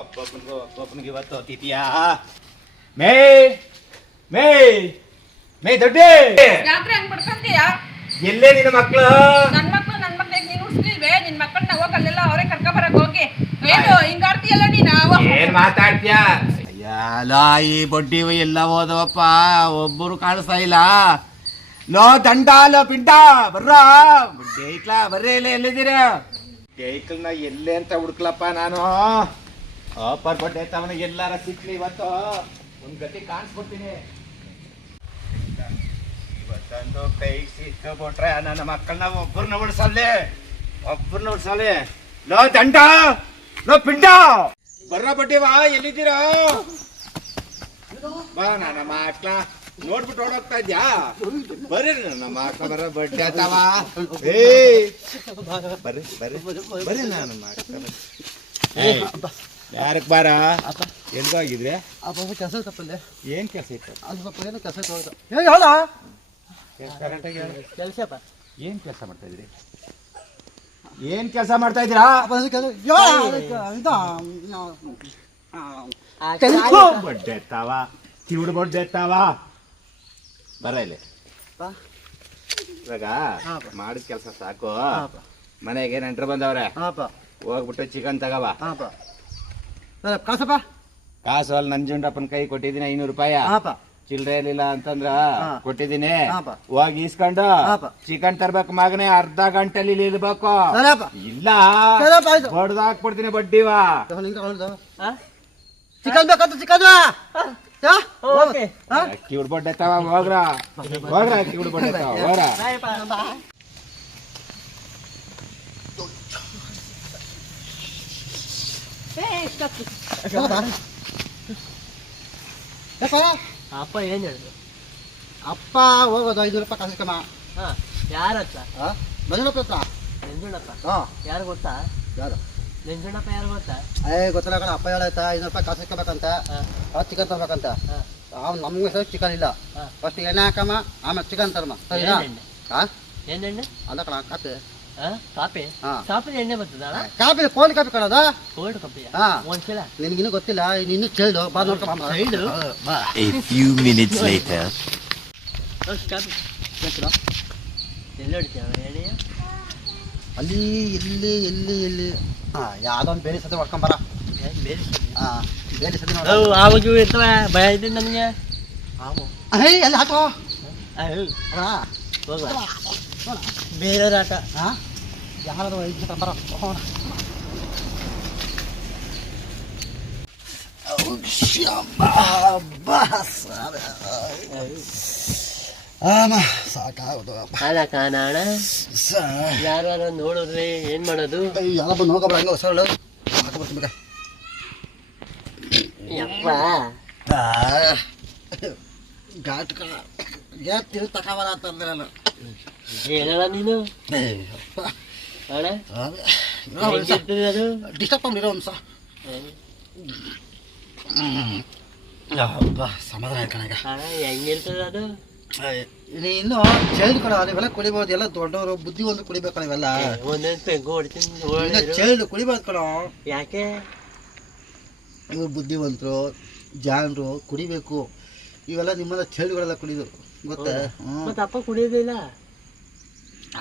ಒಬ್ಬೊಬ್ಬನಿಗೆ ಇವತ್ತು ಅತಿಥಿಯಾ ಮೇ ಮೇ ಮೇ ದೊಡ್ಡ ಯಾಕ್ರೆ ಹಂಗ್ ಬಡ್ಕಂತೀಯಾ? ಎಲ್ಲೇ ನಿನ್ನ ಮಕ್ಳು? ನನ್ ಮಕ್ಳಿಗೆ ನೀನು ಉಡ್ಸ್ಲಿಲ್ವೇ? ನಿನ್ ಮಕ್ಕಳನ್ನ ಹೋಗಿ ಅಲ್ಲೆಲ್ಲ ಅವರೇ ಕರ್ಕ ಬರಕ್ ಹೋಗಿ. ಏನು ಹಿಂಗಾಡ್ತೀಯಲ್ಲ ನೀನು? ಏನ್ ಮಾತಾಡ್ತೀಯ? ಅಯ್ಯಲ್ಲ ಈ ಬಡ್ಡಿ ಎಲ್ಲ ಹೋದವಪ್ಪ, ಒಬ್ಬರು ಕಾಣಿಸ್ತಾ ಇಲ್ಲ. ಲೋ ದಂಡ ಲೋ ಪಿಂಡ ಬರ್ರ ಡೇಕ್ಲ ಬರ್ರಿ ಇಲ್ಲ ಎಲ್ಲಿದ್ದೀರ? ಡೇಕ್ಲನ್ನ ಎಲ್ಲೇ ಅಂತ ಹುಡುಕ್ಲಪ್ಪ ನಾನು. ಆಪರ್ ಬಡ್ಡೆ ತವನಿಗೆ ಎಲ್ಲಾರ ಸಿಕ್ಲಿ ಇವತ್ತು ಒಂದ್ ಗತಿ ಕಾಣಿಸ್ಕೊಡ್ತೀನಿ. ಇವತ್ತೊಂದು ಕೈ ಸಿಕ್ಬಿಟ್ರೆ ನನ್ನ ಮಕ್ಕಳನ್ನ ಒಬ್ಬರನ್ನ ಉಡ್ಸಲ್ಲಿ. ಲೋ ದಂಡ ಲೋ ಪಿಂಡ ಬರ್ರ ಬಡ್ಡಿ ವಾ, ಎಲ್ಲಿದ್ದೀರ? ಬಾ ನನ್ನ ಮಕ್ಳ ನೋಡ್ಬಿಟ್ಟು ಓಡೋಗ್ತಾ ಇದ್ಯಾ? ಬರ್ರಿ ನನ್ನ ಮಕ್ಳ ಬರ ಬಡ್ಡಿ ಆತಾವ. ಬರ್ರಿ ಬರ್ರಿ ಬರ್ರಿ ನನ್ನ ಮಕ್ಳ ಯಾರಕ್ ಬಾರ? ಎಲ್ಗೋಗಿದ್ರೆ ಕೆಲಸ ತಪ್ಪಲ್ಲ. ಏನ್ ಕೆಲಸ ಇತ್ತು? ಅದು ಸ್ವಲ್ಪ ಏನೋ ಕೆಲಸ ಇತ್ತು. ಕೆಲಸಪ್ಪ ಏನ್ ಕೆಲಸ ಮಾಡ್ತಾ ಇದ್ರಿ? ಏನ್ ಕೆಲಸ ಮಾಡ್ತಾ ಇದ್ದೀರಾ? ಬಡ್ಡೆ ಎತ್ತಾವ ಕಿವುಡು ಬಡ್ಡೆ ಎತ್ತಾವ. ಬರ ಇಲ್ಲಿ ಇವಾಗ ಮಾಡಿದ ಕೆಲಸ ಸಾಕು. ಮನೆಗೆ ನೆಂಟ್ರು ಬಂದವ್ರೆ, ಹೋಗ್ಬಿಟ್ಟು ಚಿಕನ್ ತಗವ. ಕಾಸಪ್ಪ ಕಾಸು ಅಲ್ಲಿ ನಂಜುಂಡಪ್ಪನ ಕೈ ಕೊಟ್ಟಿದ್ದೀನಿ 500 ರೂಪಾಯಿ. ಚಿಲ್ಡ್ರೆ ಇರ್ಲಿಲ್ಲ ಅಂತಂದ್ರ ಕೊಟ್ಟಿದ್ದೀನಿ. ಹೋಗಿ ಇಸ್ಕೊಂಡು ಚಿಕನ್ ತರ್ಬೇಕು ಮಗನೇ. ಅರ್ಧ ಗಂಟೆಲಿ ಇರ್ಬೇಕು. ಇಲ್ಲ ಹೊಡ್ದು ಹಾಕ್ಬಿಡ್ತೀನಿ ಬಡ್ಡಿವಾ. ಚಿಕನ್ ಬೇಕಂತ ಚಿಕನ್ ಕಿವುಡ್ ಬಡ್ಡೆ ತಾವ. ಹೋಗ್ರ ಕಿವುಡ್ ಬಡ್ಡೆ ತಾವ ಹೋಗ್ರ. ಅಪ್ಪ ಏನ್ ಹೇಳಿದ್ರು? ಅಪ್ಪ ಹೋಗೋದು 500 ರೂಪಾಯಿ ಕಾಸಿಕಮ್ಮ. ಯಾರ ಹತ್ರ? ಮಂಜುಳಪ್ಪ ಹತ್ರ. ಮಂಜುಳಪ್ಪ ಯಾರು ಗೊತ್ತಾ? ಯಾರು ಮಂಜುಳಪ್ಪ ಯಾರು ಗೊತ್ತಾ? ಗೊತ್ತಿಲ್ಲ ಕಣ. ಅಪ್ಪ ಹೇಳಾಯ್ತಾ 500 ರೂಪಾಯಿ ಕಾಸಿಕಬೇಕಂತ, ಚಿಕನ್ ತರ್ಬೇಕಂತ. ಅವ್ನು ನಮ್ಗೆ ಸರಿ ಚಿಕನ್ ಇಲ್ಲ. ಫಸ್ಟ್ ಎಣ್ಣೆ ಹಾಕಮ್ಮ, ಆಮೇಲೆ ಚಿಕನ್ ತರಮ್ಮ. ಸರಿನಾ? ಏನೆಣ್ಣೆ ಅಲ್ಲ ಕಣ, ಕಾಪಿ. ಕಾಪಿ ಕಾಪಿ ಎಣ್ಣೆ ಬರ್ತದ? ಕಾಪಿ ಕೋಲ್ಡ್ ಕಾಪಿ ಕಣದ. ಕೋಲ್ಡ್ ಕಾಪಿ ಒಂದ್ಸಲ ನಿನ್ಗಿನ್ನೂ ಗೊತ್ತಿಲ್ಲ. ನಿನ್ನೂ ಚೈಲ್ಡು ಬಾ ನೋಡ್ಕೊಂಡ್. A few minutes later. ಎಲ್ಲಿ ಹೊಡಿತೀಯ ಎಣ್ಣೆ? ಅಲ್ಲಿ ಇಲ್ಲಿ ಇಲ್ಲಿ ಇಲ್ಲಿ ಯಾವ್ದೋ ಒಂದು ಬೇರೆ ಸತಿ ಹೊಡ್ಕೊಂಬರ. ಬೇರೆ ಸತಿ ಆವಾಗ ಇರ್ತವೆ. ಭಯ ಇದೆ ನನಗೆ. ಎಲ್ಲಿ ಹಾಕೋ ಬೇರೆ ಆಟ. ಯಾರು 5 ಬರ ಯಾರು ನೋಡಿದ್ರಿ ಏನ್ ಮಾಡೋದು? ಎಲ್ಲ ಬಂದು ನೋಡ್ಕೊಬ್ರ ಹಂಗ ಹೊಸ ಹಾಕಬರ್ತೀನಿ. ಘಾಟ್ ಕಣ ಗ್ಯಾಪ್ ತಿರು ತಗೋಬರ ಅಂತಂದ್ರೆ ನಾನು ಹೇಳಲ್ಲ. ನೀನು ಡಿಸ್ಟರ್ಬ್ ಮಾಡಿರೋ ಒಂದ್ಸ ಸಮಾಧಾನ ಕಣಗ. ಹೆಂಗಿರ್ತದ ಅದು? ಇನ್ನು ಚೈಲ್ಡ್ ಕಣ. ನೀವೆಲ್ಲ ಕುಡಿಬೋದು. ಎಲ್ಲ ದೊಡ್ಡವರು ಬುದ್ಧಿವಂತರು ಕುಡಿಬೇಕಣ. ಇವೆಲ್ಲ ಚೈಲ್ಡ್ ಕುಡಿಬೋದು ಕಣ. ಯಾಕೆ? ಇವ್ರು ಬುದ್ಧಿವಂತರು ಜಾಣರು ಕುಡಿಬೇಕು. ಇವೆಲ್ಲ ನಿಮ್ಮೆಲ್ಲ ಚೈಲ್ಡ್ಗಳೆಲ್ಲ ಕುಡಿದು ಗೊತ್ತಾ? ಅಪ್ಪ ಕುಡಿಯೋದಿಲ್ಲ.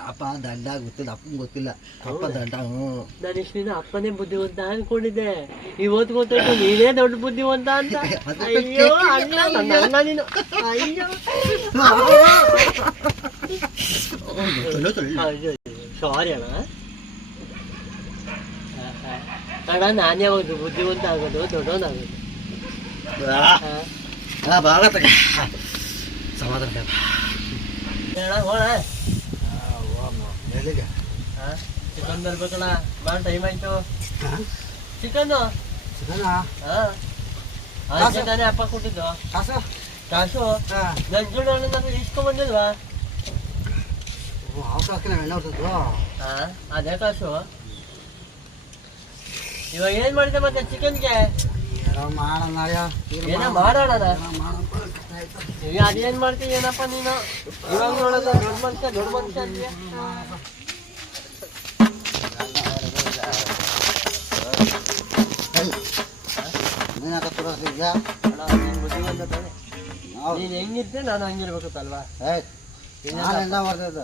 ಅಪ್ಪ ದಂಡ ಗೊತ್ತಿಲ್ಲ, ಅಪ್ಪನ ಗೊತ್ತಿಲ್ಲ. ಅಪ್ಪ ದಂಡ. ನಾನು ಇಷ್ಟು ದಿನ ಅಪ್ಪನೇ ಬುದ್ಧಿವಂತ ಅನ್ಕೊಂಡಿದ್ದೆ. ಇವತ್ತು ಗೊತ್ತಾಯ್ತು ನೀನೇ ದೊಡ್ಡ ಬುದ್ಧಿವಂತ ಅಂತ. ಅಯ್ಯೋ ಅಣ್ಣ ನೀನು. ಅಯ್ಯೋ ಸಾರಿ ಅಣ್ಣ. ಅಣ್ಣ ನಾನೇ ಯಾವಾಗ ಬುದ್ಧಿವಂತ ಆಗೋದು, ದೊಡ್ಡವನಾಗೋದು? ಭಾಳ ಸಮಾಧಾನ ಹೋಣ. ಚಿಕನ್ ಬರ್ಬೇಕಲ್ಲ, ಭಾಳ ಟೈಮ್ ಆಯ್ತು. ಚಿಕನ್ನು ನಾನೇ ಅಪ್ಪ ಕೊಟ್ಟಿದ್ದು. ಕಾಸು ನಂಜುಂಡ ನಾನು ಇಸ್ಕೊಂಡ್ ಬಂದಿಲ್ವಾ? ಅದೇ ಕಾಸು. ಇವಾಗ ಏನ್ ಮಾಡಿದೆ ಮತ್ತೆ ಚಿಕನ್ಗೆ? ಏನೋ ಮಾಡೋಣ. ಅದೇನ್ ಮಾಡ್ತೀವಿ ಏನಪ್ಪ ನೀನು? ಇವಾಗ ನೋಡೋದು ದೊಡ್ಡ ಮನುಷ್ಯ ಅಂತೀಯ. ನೀನು ಹೆಂಗಿರ್ತೆ ನಾನು ಹಂಗಿರ್ಬೇಕಲ್ವಾ? ನಾನೆಲ್ಲ ಹೊಡೆದಿದ್ದ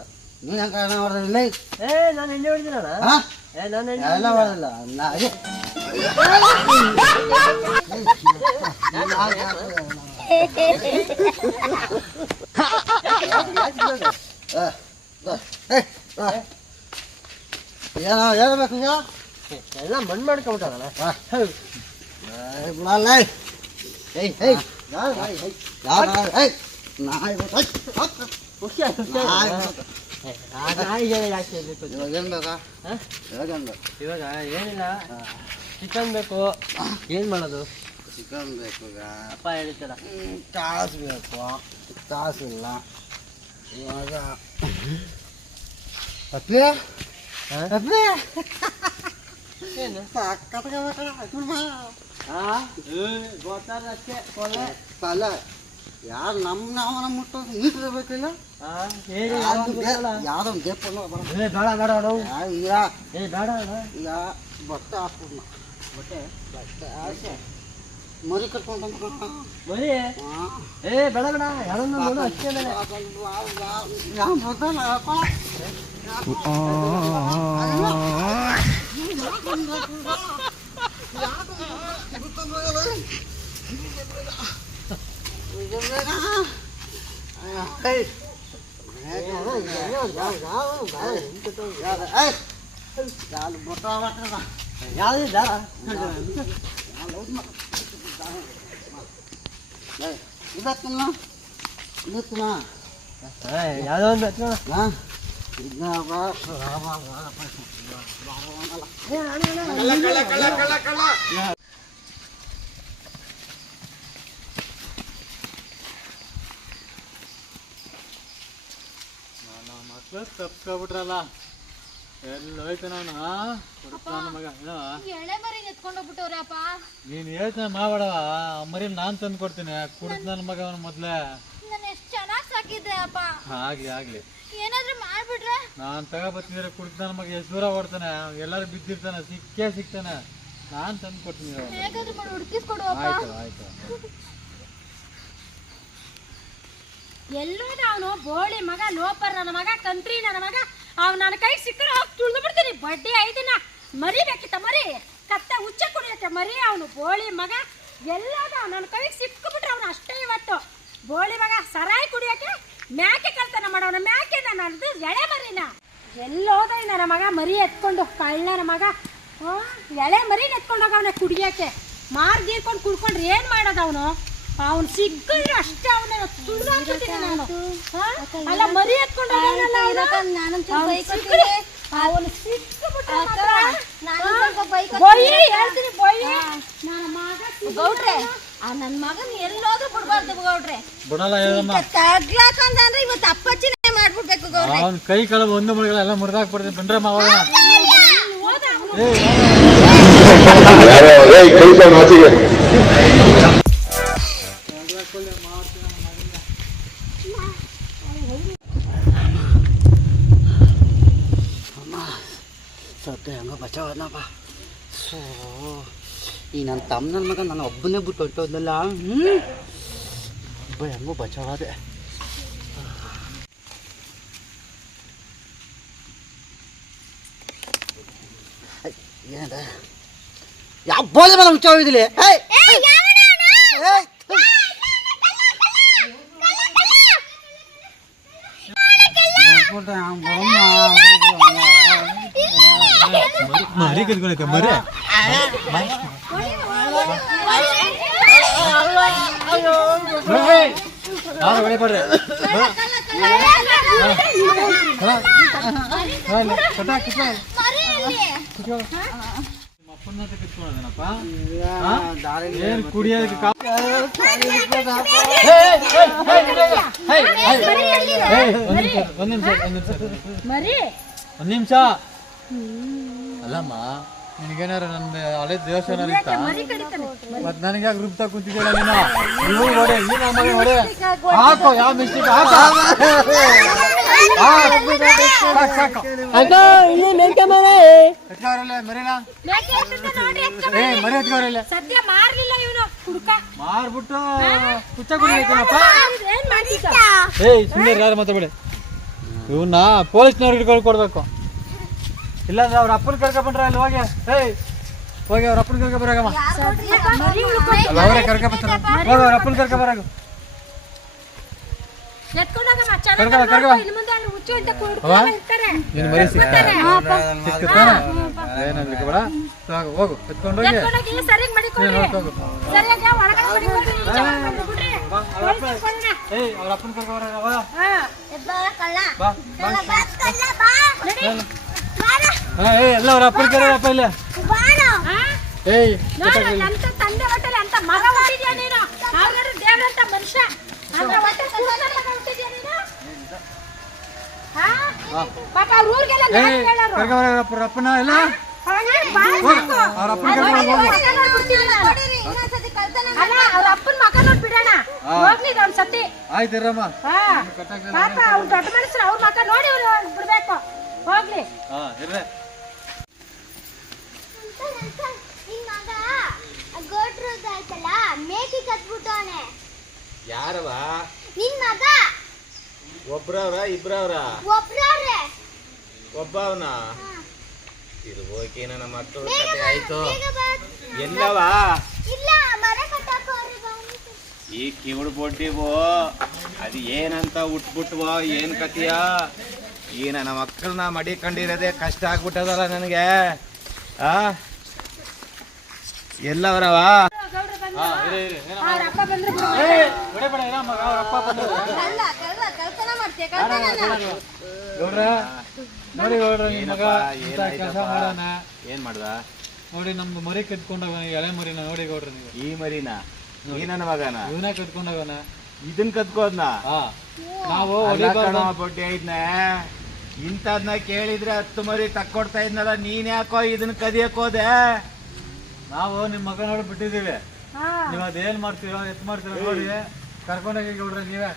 ನೀನು ಹಂಗೆ ಅಣ್ಣ ಹೊಡೆದಿಲ್ಲ ನಾನು ಎಣ್ಣೆ ಹೊಡೆದಿಲ್ಲ. ನಾನು ಎಣ್ಣೆ ಎಲ್ಲ ಹೊಡೆದಿಲ್ಲ ಏನೋ ಹೇಳ್ಬೇಕು ಈಗ ಎಲ್ಲ ಮಣ್ಣು ಮಾಡ್ಕೊಂಬಿಟ್ಟಲ್ಲ. ಬಿಡಲ್ಲ ಇವಾಗ ಏನಿಲ್ಲ, ಚಿಕನ್ ಬೇಕು. ಏನು ಮಾಡೋದು? ಚಿಕನ್ ಬೇಕು ಈಗ. ಅಪ್ಪ ಹೇಳಿದ್ದಲ್ಲ, ಕಾಸು ಬೇಕು, ಕಾಸಿಲ್ಲ ಇವಾಗ. ಅಪ್ಪಿ ಅಪ್ಪಿ ಏನು ಗೊತ್ತಾದಷ್ಟೇ ಕೊಲೆ. ಅಲ್ಲ ಯಾರು ನಮ್ಮ ಮುಟ್ಟೋದು ನೀಟಿರ್ಬೇಕಿಲ್ಲ ಹೇಳಿ ಯಾವ್ದೋ ದೇಪ ಬೇಡ ಬೇಡ ನಾವು ಈಗ ಬೇಡ ಈಗ ಬಟ್ಟೆ ಹಾಕ್ಬಿಡ್ ಬಟ್ಟೆ ಹಾಕಿ ಮರಿ ಕಟ್ಕೊಂಡು ಬರೀ ಬೇಡ ಬೇಡ ಯಾರನ್ನ ನೋಡು ಅಷ್ಟೇ ಮೇಲೆ ಯಾವ್ದಿಲ್ಲ ಯಾವುದೋ ಒಂದು ತಪ್ಪಿಸ್ಕೊಬಿಟ್ರಲ್ಲ ಎಲ್ಲ ಹೋಯ್ತು ನಾನು ನನ್ನ ಮಗ ಎಳೆ ಮರಿ ಎತ್ಕೊಂಡು ಹೋಗ್ಬಿಟ್ಟವ್ರಪ್ಪ. ನೀನು ಯೋಚನೆ ಮಾಡಬೇಡವ, ಮರಿ ನಾನು ತಂದು ಕೊಡ್ತೀನಿ. ಕುಡಿದ್ ನನ್ನ ಮಗ ಅವನು ಮೊದಲೇ. ನಾನು ಎಷ್ಟು ಚೆನ್ನಾಗಿ ಸಾಕಿದ್ದೆ ಅಪ್ಪ. ಆಗ್ಲಿ ಆಗ್ಲಿ, ಏನಾದ್ರೂ ಮಾಡ್ಬಿಟ್ರೆ ನಾನು ತಗೋಬತ್ತಿದ್ರೆ ಕುಡಿದ್ ನನ್ನ ಮಗ ಎಷ್ಟು ದೂರ ಓಡ್ತಾನೆ, ಎಲ್ಲರೂ ಬಿದ್ದಿರ್ತಾನೆ, ಸಿಗ್ತಾನೆ. ನಾನು ತಂದು ಕೊಡ್ತೀನಿ. ಹೇಗಾದ್ರೂ ಮಾಡಿ ಹುಡುಕಿಸ್ಕೊಡು ಅಪ್ಪ. ಆಯ್ತು ಆಯ್ತು. ಎಲ್ಲೋದ ಅವನು ಬೋಳಿ ಮಗ, ಲೋಪರ್ ನನ್ನ ಮಗ, ಕಂತ್ರಿ ನನ್ನ ಮಗ. ಅವ್ ನನ್ನ ಕೈ ಸಿಕ್ಕರೆ ಹೋಗಿ ತುಳಿದು ಬಿಡ್ತೀನಿ. ಬಡ್ಡಿ ಐದಿನ ಮರಿ ಬೇಕಿತ್ತ, ಮರಿ ಕತ್ತೆ ಹುಚ್ಚ ಕುಡಿಯತ್ತೆ ಮರಿ. ಅವನು ಬೋಳಿ ಮಗ ಎಲ್ಲೋದ ನನ್ನ ಕೈ ಸಿಕ್ಕಿಬಿಟ್ರೆ ಅವನು ಅಷ್ಟೇ. ಇವತ್ತು ಬೋಳಿ ಮಗ ಸರಾಯಿ ಕುಡಿಯೋಕೆ ಮ್ಯಾಕೆ ಕಳ್ತನ ಮಾಡೋನು. ಮ್ಯಾಕೆ ನಾನು ಎಳೆ ಮರಿನ ಎಲ್ಲೋದ ನನ್ನ ಮಗ ಮರಿ ಎತ್ಕೊಂಡು, ಕಳ್ಳನ ಮಗ. ಎಳೆ ಮರಿನ ಎತ್ಕೊಂಡು ಹೋಗವನ ಕುಡಿಯೋಕೆ. ಮಾರ್ಗೀರ್ಕೊಂಡು ಕುಡ್ಕೊಂಡ್ರೆ ಏನು ಮಾಡೋದು ಅವನು? ಅವನು ಸಿಕ್ಕಿದ್ರೆ ಅಷ್ಟೇ ಅವನ ತುಳಿದಾಕ್ಬಿಡ್ತೀನಿ ನಾನು. ಅಲ್ಲ ಮರಿ ಎತ್ಕೊಂಡು ಅವನು ಸಿಕ್ಕಿಬಿಟ್ರೆ ಗೌಡ್ರೆ, ನನ್ನ ಮಗನ ಎಲ್ಲೋದ್ರೂ ಬಿಡ್ಬಾರ್ದು ಗೌಡ್ರೆ. ಬಿಡಲ್ಲ ಹೇಳಮ್ಮ. ತಗ್ಲಾಕಂದ್ರೆ ಇವತ್ತು ಅಪ್ಪಚ್ಚಿನೇ ಮಾಡ್ಬಿಡ್ಬೇಕು ಗೌಡ್ರೆ. ಅವನ ಕೈ ಕಳಬ ಒಂದು ಮುಳುಗಲ್ಲ ಮುರಿದಾಕ್ಬಿಡ್ತೀನಿ. ಬಂದ್ರೆ ಮಾವ ಸದ್ಯ ಹೆಂಗೋ ಬಚಾವನಪ್ಪ. ಸೋ ಈ ನನ್ನ ತಮ್ಮ ನನ್ನ ಮಗ ನಾನು ಒಬ್ಬನೇ ಬಿಟ್ಟು ಹೊಟ್ಟೋದ್ನಲ್ಲ. ಒಬ್ಬ ಹೆಂಗೋ ಬಚಾವಾದೆ. ಏನದ ಯಾವ ಬೋಲೆ ಮೇಲೆ ಮುಚ್ಚಾವಿದಿಲ್ಲ. ಮರಿ ಕದ್ಕೊಳಕ ಮರಿ ಹೊಡಿಪಡ್ರಿ. ಅಪ್ಪನ ಕಿತ್ಕೊಳ್ಳೋದೇನಪ್ಪ? ಏನ್ ಕುಡಿಯೋದಕ್ಕೆ ಒಂದ್ ನಿಮಿಷ ಅಲ್ಲಮ್ಮ. ನಿನಗೇನಾರ ನನ್ನ ಹಳೆ ದೇವಸ್ಥಾನ ಇತ್ತ? ಮತ್ ನನಗೆ ಯಾಕೆ ರುಬ್ತಾ ಕುಂತಿದ್ದೀರ ನೀನು? ಹೊಡೆ ಹಾಕೋ, ಯಾವ ಮಿಸ್ಟೇಕ್ ಹಾಕೋ. ಸಾಕು ಅಕ್ಕ ಇಲ್ಲಿ ಮೇಕೆ ಮನೆ ಎತ್ಕೋರಲ್ಲ ಮರಿನಾ ಮೇಕೆ ಎತ್ತಿದ್ದ ನೋಡ್ರಿ ಎತ್ಕೊಂಡ್ ಏ ಮರಿ ಎತ್ಕೋರಲ್ಲ ಸದ್ಯ ಮಾರ್ಲಿಲ್ಲ ಇವನು ಕುಡ್ಕ ಮಾರ್ಬಿಟ್ಟು ಕುಚ್ಚ ಕುಡಿಬೇಕಪ್ಪ ಏನ್ ಮಾಡ್ತಿದ್ದ ಏಯ್ ಸುಮ್ಮನೆ ಯಾರು ಮಾತಾಡ್ಬೇಡಿ ಇವನ್ನ ಪೊಲೀಸ್ನವ್ರಿಗೆ ಹಿಡ್ಕೊಂಡು ಕೊಡ್ಬೇಕು ಇಲ್ಲಾಂದ್ರೆ ಅವ್ರ ಅಪ್ಪನ ಕರ್ಕೊಂಡ್ರೆ ಅಲ್ಲಿ ಹೋಗಿ ಏಯ್ ಹೋಗಿ ಅವ್ರ ಅಪ್ಪನ ಕರ್ಕೊಂಬರಾಗಮ್ಮ ಮರಿ ಉಳ್ಕೊಂಡು ಅಲ್ಲ ಅವರೇ ಕರ್ಕೊಂಬರ್ತಾರೆ ಹೋಗಿ ಅವ್ರ ಅಪ್ಪನ ಕರ್ಕೊಂಬರಾಗ ಎತ್ಕೊಂಡೋಗಮ್ಮ ಕರ್ಕೊಂಬ ಚೆನ್ನಾಗಿ ಇನ್ನು ಮುಂದೆ ಅಲ್ಲಿ ಹುಚ್ಚು ಅಂತ ಕುಡ್ಕೊಂಡು ಇರ್ತಾರೆ ನೀನು ಮರಿ ಸಿಕ್ಕಿರ್ತಾನ ಏನಾಗ್ಲಿಕ್ಕೆ ಬೇಡ ಹೋಗು ಎತ್ಕೊಂಡು ಹೋಗಿ ಎತ್ಕೊಂಡೋಗಿ ಸರಿಯಾಗಿ ಮಡಿಕೊಳ್ಳಿ ಸರಿಯಾಗಿ ಒಳಗಡೆ ಮಡಿಕೊಳ್ಳಿ ಈಚೆ ಬಂದ್ಬಿಡ್ರಿ ಏಯ್ ಅವ್ರ ಅಪ್ಪನ ಕರ್ಕೊಂಬರಾಗ ಬಾ ಕಳ್ಳ ಬಾ ಏಯ್ ಎಲ್ಲ ಅವ್ರ ಅಪ್ಪನ ಕರ್ಕೊಂಬಪ್ಪ ಇಲ್ಲ ಏಯ್ ಅಂತ ತಂದೆ ಹೊಟ್ಟೆಲಿ ಅಂತ ಮಗ ಹುಟ್ಟಿದ್ಯಾ ನೀನು ಅವ್ರ ದೇವ್ರಂತ ಮನುಷ್ಯ ಅಂದ್ರೆ ಹೊಟ್ಟೆ ಹುಟ್ಟಿದ್ಯಾ ನೀನು ಪಾಪ ಅವ್ರ ಊರಿಗೆಲ್ಲ ಏಯ್ ಕರ್ಕೊಂಬರಾಗ ಅವ್ರ ಅಪ್ಪನ ಇಲ್ಲ ಅವ್ರ ಅಪ್ಪನ ಕರ್ಕೊಂಬ ಅವ್ರ ಅಪ್ಪನ ಮಗ ನೋಡ್ಬಿಡೋಣ ಹೋಗ್ಲಿ ಒಂದ್ ಸತಿ ಆಯ್ತು ಇರಮ್ಮ ಪಾಪ ಅವ್ರ ದೊಡ್ಡ ಮನುಷ್ಯರು ಅವ್ರ ಮಗ ನೋಡಿ ಅವ್ರು ಬಿಡ್ಬೇಕು ಹೋಗ್ಲಿ ಇರ್ರೆ ನಿನ್ ಮಗ ಗೋಟ್ರದಾಯ್ತಲ್ಲ ಮೇಕಿ ಕತ್ಬಿಟ್ಟವನೆ ಯಾರವ ನಿನ್ ಮಗ ಒಬ್ರವ್ರ ಇಬ್ರವ್ರ ಒಬ್ರವ್ರೆ ಒಬ್ಬ ಅವನ ಇರ್ಬೋಕೇನ ನಮ್ಮ ಮಕ್ಕಳು ಕತೆ ಆಯ್ತು ಬೇಗ ಬಾ. ಎಲ್ಲವ ಇಲ್ಲ ಮರ ಕಟ್ಟಾಕ ಈ ಕಿವುಡು ಬೊಡ್ಡಿವು ಅದು ಏನಂತ ಉಟ್ಬಿಟ್ವೋ ಏನ್ ಕತಿಯ ಈ ನನ್ನ ಮಕ್ಕಳನ್ನ ಮಡಿಕೊಂಡಿರೋದೇ ಕಷ್ಟ ಆಗ್ಬಿಟ್ಟದಲ್ಲ ನನಗೆ ಆ ಎಲ್ಲವರವ ಅವ್ರ ಅಪ್ಪ ಬಂದ್ರೆ ಗೌಡ್ರ ನೋಡಿ ಗೌಡ್ರ ನಿಮ್ಮ ಮಗ ಇಂಥ ಕೆಲಸ ಮಾಡೋಣ ಏನ್ ಮಾಡ್ದ ನೋಡಿ ನಮ್ದು ಮರಿ ಕತ್ಕೊಂಡೋಗೋಣ ಎಳೆ ಮರಿನ ನೋಡಿ ಗೌಡ್ರ ನೀವು ಈ ಮರಿನ ಈ ನನ್ನ ಮಗನ ಇವನೇ ಕತ್ಕೊಂಡೋಗೋಣ ಇದನ್ ಕತ್ಕೋದ್ನ ನಾವು ಬೊಡ್ಡಿ ಐದ್ನೆ ಇಂಥದ್ನ ಕೇಳಿದ್ರೆ 10 ಮರಿ ತಕ್ಕೊಡ್ತಾ ಇದ್ನಲ್ಲ ನೀನ್ ಯಾಕೋ ಇದನ್ನ ಕದಿಯಕ್ ಹೋದೆ ನಾವು ನಿಮ್ಮ ಮಗ ನೋಡಿ ಬಿಟ್ಟಿದ್ದೀವಿ ನೀವು ಅದೇನ್ ಮಾಡ್ತೀರೋ ಎತ್ ಮಾಡ್ತೀರೋ ನೋಡಿ ಕರ್ಕೊಂಡೋಗಿ ಗೌಡ್ರ ನೀವೇ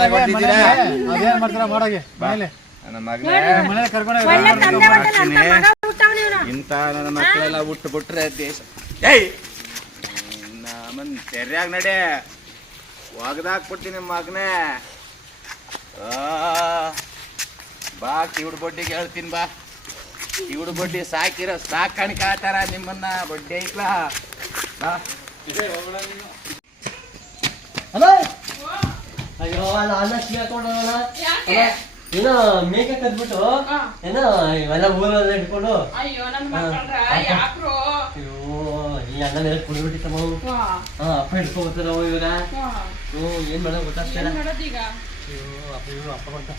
ಅದೇನ್ ಮಾಡ್ತಾರ ಮಾಡೋಗಿ ಮನೇಲಿ ನನ್ನ ಮಗನೇ ಮನೇಲಿ ಕರ್ಕೊಂಡೋಗಿ ಒಳ್ಳೆ ತಂದೆ ಹೊಟ್ಟೆಲಿ ಅಂತ ಮಗ ಹುಟ್ಟವ್ನು ಇವನು ಇಂಥ ನನ್ನ ಮಕ್ಕಳೆಲ್ಲ ಹುಟ್ಟು ಬಿಟ್ರೆ ದೇಶ ಏಯ್ ನಮ್ಮನ್ ತೆರ್ಯಾಗ ನಡೆ ಒಗದಾಕ್ಬಿಡ್ತೀನಿ ಮಗನೇ ಬಾ ಕಿವುಡು ಬಡ್ಡಿಗೆ ಹೇಳ್ತೀನಿ ಬಾ ಕಿವುಡು ಬಡ್ಡಿ ಸಾಕಿರೋ ಸಾಕಾಣಿಕೆ ಆತಾರ ನಿಮ್ಮನ್ನ ಬಡ್ಡಿ ಐತ್ಲಾ ಬಾ ಹಲೋ ಅಯ್ಯೋ ಅನ್ನ ಸಿಗಾಕೊಂಡವಲ್ಲ ಏನೋ ಮೇಕೆ ಕದ್ಬಿಟ್ಟು ಏನೋ ಇವೆಲ್ಲ ಊರೆಲ್ಲ ಇಟ್ಕೊಂಡು ಅಯ್ಯೋ ನನ್ನ ಮಕ್ಕಳ್ರ ಯಾಕ್ರೋ ಅಯ್ಯೋ ಈ ಅಣ್ಣನ ಕುಡಿಬಿಟ್ಟಿತ್ತಮ್ಮ ಅಪ್ಪ ಹಿಡ್ಕೊಬರ್ತಾರ ನಾವು ಇವ್ರ ಏನ್ ಮಾಡೋದು ಗೊತ್ತಾಗ್ತಿಲ್ಲ ಮಾಡೋದೀಗ ಅಯ್ಯೋ ಅಪ್ಪ ಬಂತ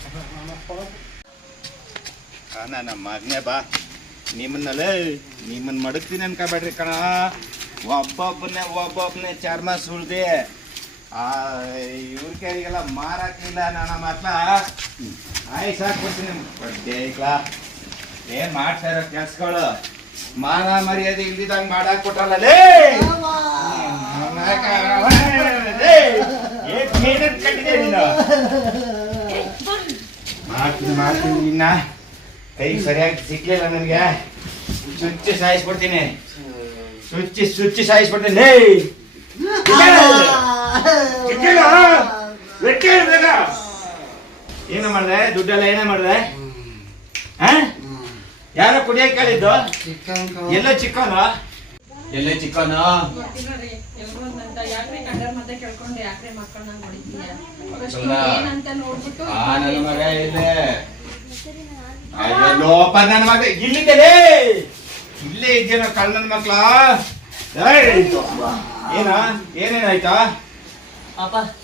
ನನ್ನ ಮಗನೇ ಬಾ ನಿಮ್ಮನ್ನಲ್ಲೇ ನಿಮ್ಮನ್ನ ಮಡಗ್ತೀನಿ ಅನ್ಕೋಬೇಡ್ರಿ ಕಣ ಒಬ್ಬೊಬ್ಬನೇ ಚರ್ಮ ಸುಳ್ದೆ ಇವ್ರ ಕೈಗೆಲ್ಲ ಮಾರಾಕಿಲ್ಲ ನನ್ನ ಮಕ್ಳ ಸಾಕ್ಬಿಡ್ತೀನಿ ಬಡ್ಡಿ ಐಕ್ಲಾ ಏನ್ ಮಾಡ್ತಾ ಇರೋ ಕೆಲ್ಸಗಳು ಮಾನ ಮರ್ಯಾದೆ ಇಲ್ದಿದಂಗ್ ಮಾಡಾಕ್ ಕೊಟ್ಟಲ್ಲೇ ಮಾಡ್ತೀನಿ ಇನ್ನ ಕೈ ಸರಿಯಾಗಿ ಸಿಕ್ಲಿಲ್ಲ ನನಗೆ ಚುಚ್ಚಿ ಸಾಯಿಸ್ಬಿಡ್ತೀನಿ ಚುಚ್ಚಿ ಸಾಯಿಸ್ಬಿಡ್ತೀನಿ ಲೇ ಏನ ಮಾಡ್ದೆ ದುಡ್ಡೆಲ್ಲ ಏನೇ ಮಾಡ್ದೆ ಯಾರ ಕುಡಿಯಕ್ ಕೇಳಿದ್ದು ಎಲ್ಲ ಚಿಕ್ಕವನು ಎಲ್ಲೇ ಚಿಕ್ಕವನು ಯಾಕ್ರೆ ಕಂಡರ್ ಮತ್ತೆ ಕೇಳ್ಕೊಂಡು ಯಾಕ್ರೆ ಮಕ್ಕಳನ್ನ ನೋಡಿದ್ದೀಯ ಏನಂತ ನೋಡ್ಬಿಟ್ಟು ನನ್ನ ಮಗ ಇಲ್ಲೇ ಲೋಪ ನನ್ನ ಮಗ ಇಲ್ಲಿದ್ದೇನೆ ಇಲ್ಲೇ ಇದ್ದೇನ ಕಳ್ಳ ನನ್ನ ಮಕ್ಳ ಏನೇನಾಯ್ತಾ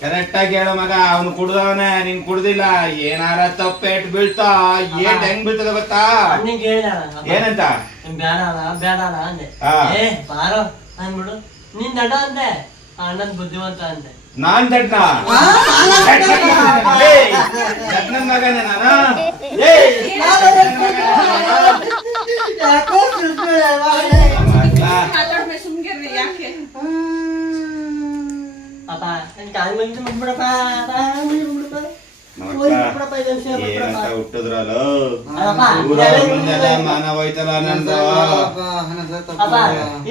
ಕರೆಕ್ಟ್ ಆಗಿ ಹೇಳೋ ಮಗ ಅವನು ಕುಡ್ದವನೆ ನೀನ್ ಕುಡ್ದಿಲ್ಲ ಏನಾರ ತಪ್ಪೇಟ್ ಬೀಳ್ತಾ ಏಟ್ ಹೆಂಗ್ ಬೀಳ್ತದ ಗೊತ್ತಾ ಏನಂತ ಬೇಡ ಅಂದೆ ಬಾರೋ ಅಂದ್ಬಿಡು ನೀನ್ ದಡ್ಡ ಅಂದೆ ಅಣ್ಣನ್ ಬುದ್ಧಿವಂತ ಅಂದೆ ನಾನ್ ದಡ್ಡ ದಡ್ಡನ ಮಗನೇ ನಾನು ಅಪ್ಪ ನನ್ ಕಾಲ್ ಮಂದಿ ಮಾಡ್ಬಿಡಪ್ಪ ಏನಂತ ಹುಟ್ಟಿದ್ರಲ್ಲ ಅಪ್ಪ ಮಾನ ಹೋಯ್ತಲ್ಲ ನಂದು.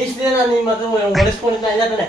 ಇಷ್ಟ ದಿನ ನಿಮ್ಮ ಮದುವೆ ಹೊಲಿಸ್ಕೊಂಡಿದ್ದ ಇಲ್ಲ ತಾನೆ